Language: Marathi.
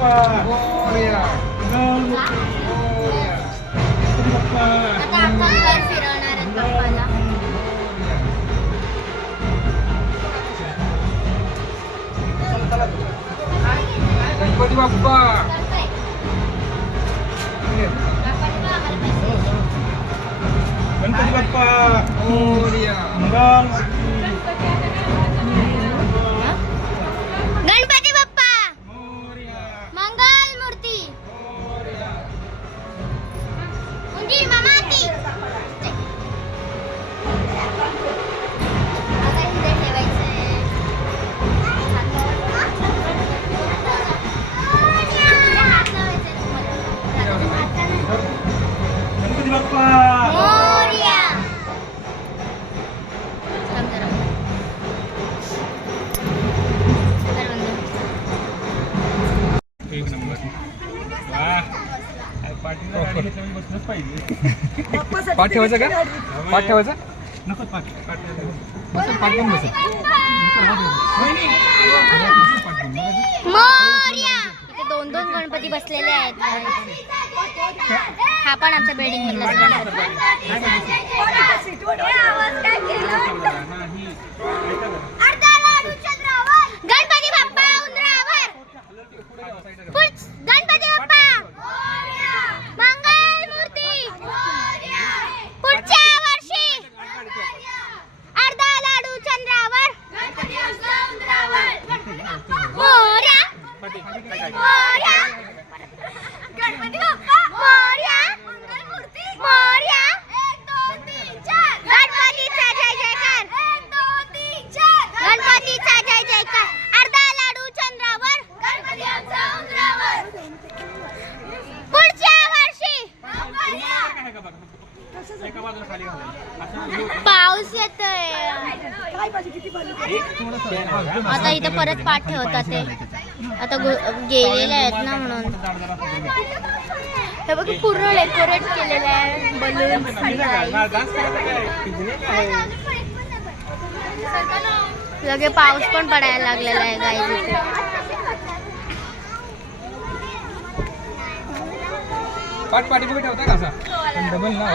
बाप्पा मोरया. मोरया. गणपती बाप्पा. आता आपण घर फिरवणार आहेत बाप्पाला. गणपती बाप्पा. गणपती बाप्पा मोरया. मंगल. गणपती बाप्पा मोरया. मंगल मूर्ती. मोरया. मुंजी मामा ती. आता इथे ठेवायचंय. गणपती बाप्पा मोरया. थांब जरा. एक नंबर. वाह. पाठीला गाडी घेतल्यावर बसलंच पाहिजे. पाठ ठेवायचं का? पाठ ठेवायचं? नको पाठ. बस पाठ पण बसेल. मोरया. इथे दोन दोन गणपती बसलेले आहेत. हा पण आमच्या बिल्डिंग मधला गणपती. गणपती बाप्पा उंदरावर. गणपती बाप्पा मंगल मूर्ती. पुढच्या वर्षी अर्धा लाडू चंद्रावर. मोरया. मोरया. गणपती बाप्पा मोरया. मंगल मूर्ती मोरया. 1 2 3 4. गणपतीचा जय जयकार. 1 2 3 4. गणपतीचा जय जयकार. अर्धा लाडू चंद्रावर. गणपती आमचा उंदरावर. पुढच्या वर्षी पाऊस येतोय. आता इथं परत पाठ ठेवतात ते. आता गेलेले आहेत ना म्हणून. हे बघ पूर्ण डेकोरेट केलेलं आहे बलून. लगे पाऊस पण पडायला लागलेला आहे गाईज इथे. पाठ पाठी बघ ठेवता का असा डबल ना